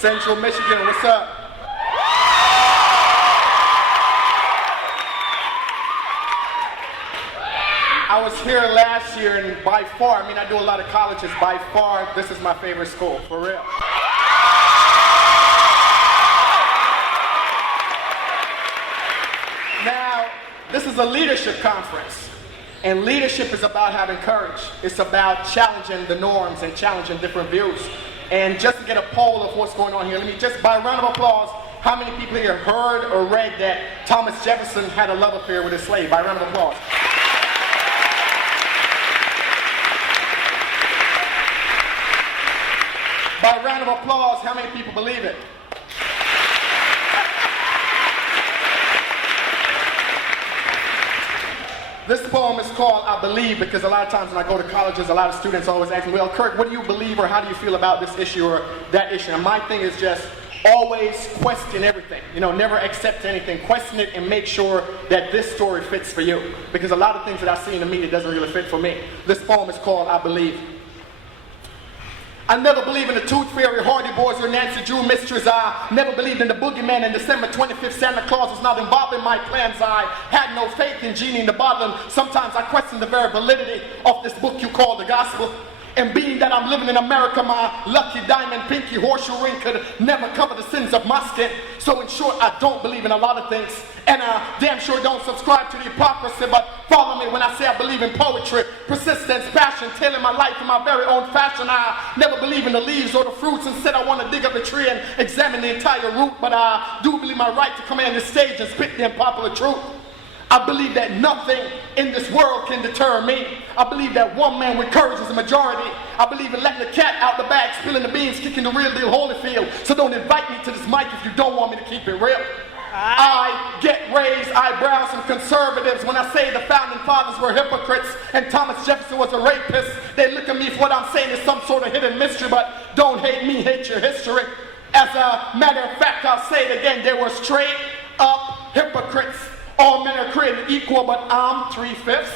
Central Michigan, what's up? I was here last year, and by far, I do a lot of colleges, by far, this is my favorite school, for real. Now, this is a leadership conference, and leadership is about having courage. It's about challenging the norms and challenging different views. And just to get a poll of what's going on here, let me just, by a round of applause, how many people here heard or read that Thomas Jefferson had a love affair with a slave? By a round of applause. By a round of applause, how many people believe it? This poem is called I Believe, because a lot of times when I go to colleges, a lot of students always ask me, well, Kirk, what do you believe, or how do you feel about this issue or that issue? And my thing is just always question everything. Never accept anything. Question it and make sure that this story fits for you. Because a lot of things that I see in the media doesn't really fit for me. This poem is called I Believe. I never believed in the Tooth Fairy, Hardy Boys, or Nancy Drew mysteries. I never believed in the boogeyman, and December 25th Santa Claus was not involved in my plans. I had no faith in Genie in the bottle, and sometimes I question the very validity of this book you call the gospel. And being that I'm living in America, my lucky diamond pinky horseshoe ring could never cover the sins of my skin. So in short, I don't believe in a lot of things. And I damn sure don't subscribe to the hypocrisy, but follow me when I say I believe in poetry, persistence, passion, tailoring my life in my very own fashion. I never believe in the leaves or the fruits. Instead, I want to dig up a tree and examine the entire root. But I do believe my right to command the stage and spit the unpopular truth. I believe that nothing in this world can deter me. I believe that one man with courage is a majority. I believe in letting the cat out the bag, spilling the beans, kicking the real deal Holyfield. So don't invite me to this mic if you don't want me to keep it real. I get raised eyebrows from conservatives when I say the founding fathers were hypocrites and Thomas Jefferson was a rapist. They look at me for what I'm saying is some sort of hidden mystery, but don't hate me, hate your history. As a matter of fact, I'll say it again, they were straight up hypocrites. All men are created equal, but I'm 3/5.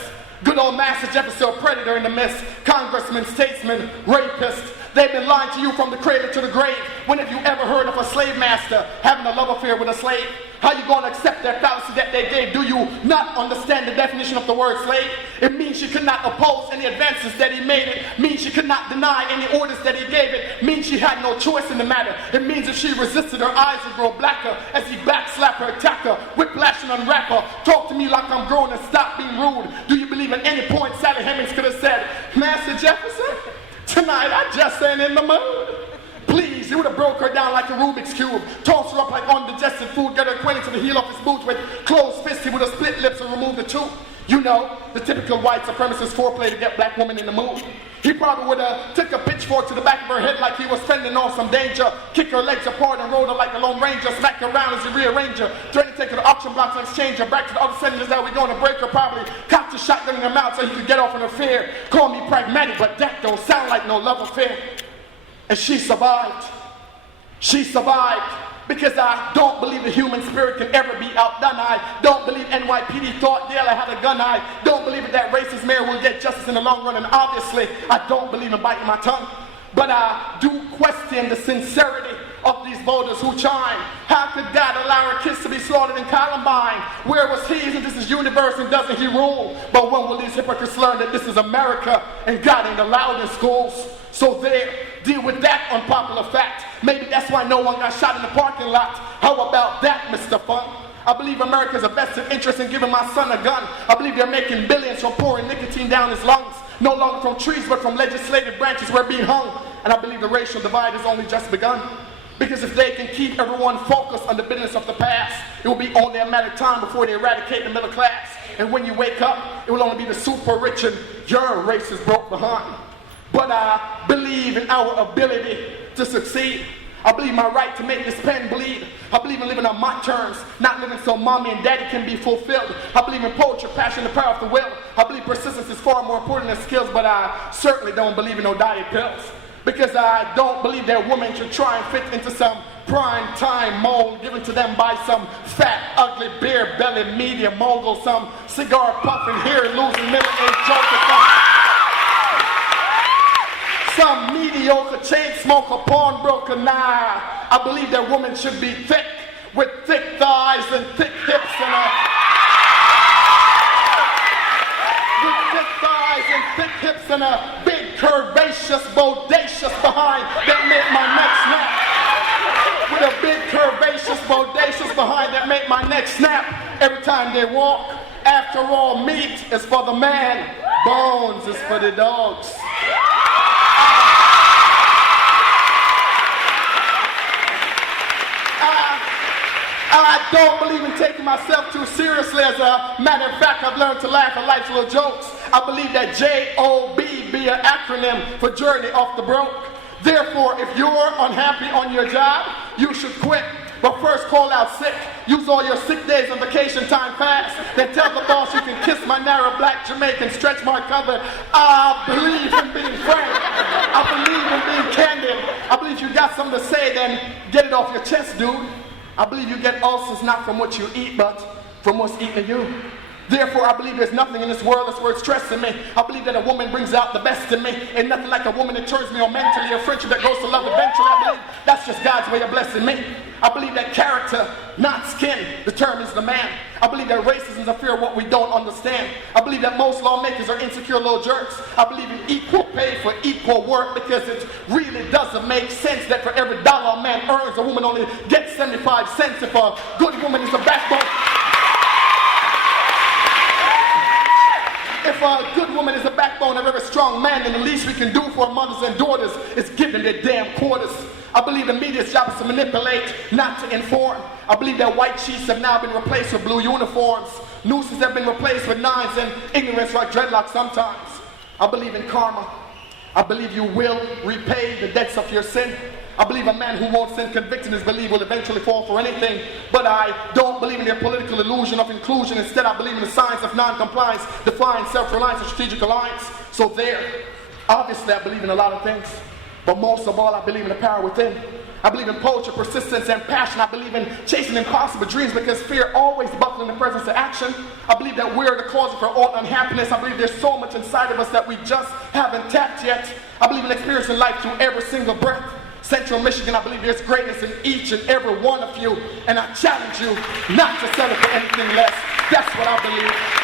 Good old Master Jefferson, a predator in the midst. Congressman, statesman, rapist. They've been lying to you from the cradle to the grave. When have you ever heard of a slave master having a love affair with a slave? How you going to accept that fallacy that they gave? Do you not understand the definition of the word slave? It means she could not oppose any advances that he made. It means she could not deny any orders that he gave. It means she had no choice in the matter. It means if she resisted, her eyes would grow blacker as he backslap her, attack her, whiplash and unwrap her. Talk to me like I'm grown and stop being rude. Do you believe at any point Sally Hemings could have said, Master Jefferson, tonight I just ain't in the mood? Please, he would have broke her down like a Rubik's Cube, tossed her up like undigested food, got her acquainted to the heel of his boots with closed fists. He would have split lips and removed the tooth. You know, the typical white supremacist foreplay to get black women in the mood. He probably would have took a pitchfork to the back of her head like he was fending off some danger, kick her legs apart and rolled her like the Lone Ranger, smack her around as he rearranged her, threatened to take her to auction blocks and exchange her back to the other senators that we're going to break her, probably cocked a shotgun in her mouth so he could get off in her fear. Call me pragmatic, but that don't sound like no love affair. And she survived. She survived because I don't believe the human spirit can ever be outdone. I don't believe NYPD thought Dale had a gun. I don't believe that racist mayor will get justice in the long run. And obviously, I don't believe in biting my tongue. But I do question the sincerity of these voters who chime. How could God allow our kids to be slaughtered in Columbine? Where was he? Isn't this his universe and doesn't he rule? But when will these hypocrites learn that this is America and God ain't allowed in schools? So there, deal with that unpopular fact. Maybe that's why no one got shot in the parking lot. How about that, Mr. Funk? I believe America's a vested interest in giving my son a gun. I believe they're making billions from pouring nicotine down his lungs. No longer from trees, but from legislative branches where being hung. And I believe the racial divide has only just begun. Because if they can keep everyone focused on the business of the past, it will be only a matter of time before they eradicate the middle class. And when you wake up, it will only be the super rich and your race is broke behind. But I believe in our ability to succeed. I believe my right to make this pen bleed. I believe in living on my terms, not living so mommy and daddy can be fulfilled. I believe in poetry, passion, the power of the will. I believe persistence is far more important than skills, but I certainly don't believe in no diet pills. Because I don't believe that women should try and fit into some prime time mold given to them by some fat, ugly, beer-bellied media mogul, some cigar-puffing, hair-losing, middle-aged joker, some mediocre chain smoker, pawnbroker. Nah, I believe that women should be thick, with thick thighs and thick hips and a big, curvaceous, bodacious behind that make my neck snap. With a big, curvaceous, bodacious behind that make my neck snap every time they walk. After all, meat is for the man, bones is for the dogs. I don't believe in taking myself too seriously. As a matter of fact, I've learned to laugh at life's little jokes. I believe that J-O-B be an acronym for Journey Off the Broke. Therefore, if you're unhappy on your job, you should quit. But first call out sick. Use all your sick days and vacation time fast. Then tell the boss you can kiss my narrow black Jamaican stretch mark cover. I believe in being frank. I believe in being candid. I believe you got something to say, then get it off your chest, dude. I believe you get ulcers not from what you eat, but from what's eating you. Therefore, I believe there's nothing in this world that's worth stressing me. I believe that a woman brings out the best in me. Ain't nothing like a woman that turns me on mentally, a friendship that goes to love eventually. I believe that's just God's way of blessing me. I believe that character, not skin, determines the man. I believe that racism is a fear of what we don't understand. I believe that most lawmakers are insecure little jerks. I believe in equal pay for equal work because it really doesn't make sense that for every dollar a man earns, a woman only gets 75 cents. If a good woman is a backbone, if a good woman is a backbone of every strong man, then the least we can do for our mothers and daughters is give them their damn quarters. I believe the media's job is to manipulate, not to inform. I believe that white sheets have now been replaced with blue uniforms. Nooses have been replaced with nines, and ignorance like dreadlocks sometimes. I believe in karma. I believe you will repay the debts of your sin. I believe a man who won't sin convicted in his belief will eventually fall for anything. But I don't believe in their political illusion of inclusion. Instead, I believe in the science of non-compliance, defying self-reliance and strategic alliance. So there, obviously I believe in a lot of things. But most of all, I believe in the power within. I believe in poetry, persistence, and passion. I believe in chasing impossible dreams because fear always buckles in the presence of action. I believe that we're the cause of our own unhappiness. I believe there's so much inside of us that we just haven't tapped yet. I believe in experiencing life through every single breath. Central Michigan, I believe there's greatness in each and every one of you. And I challenge you not to settle for anything less. That's what I believe.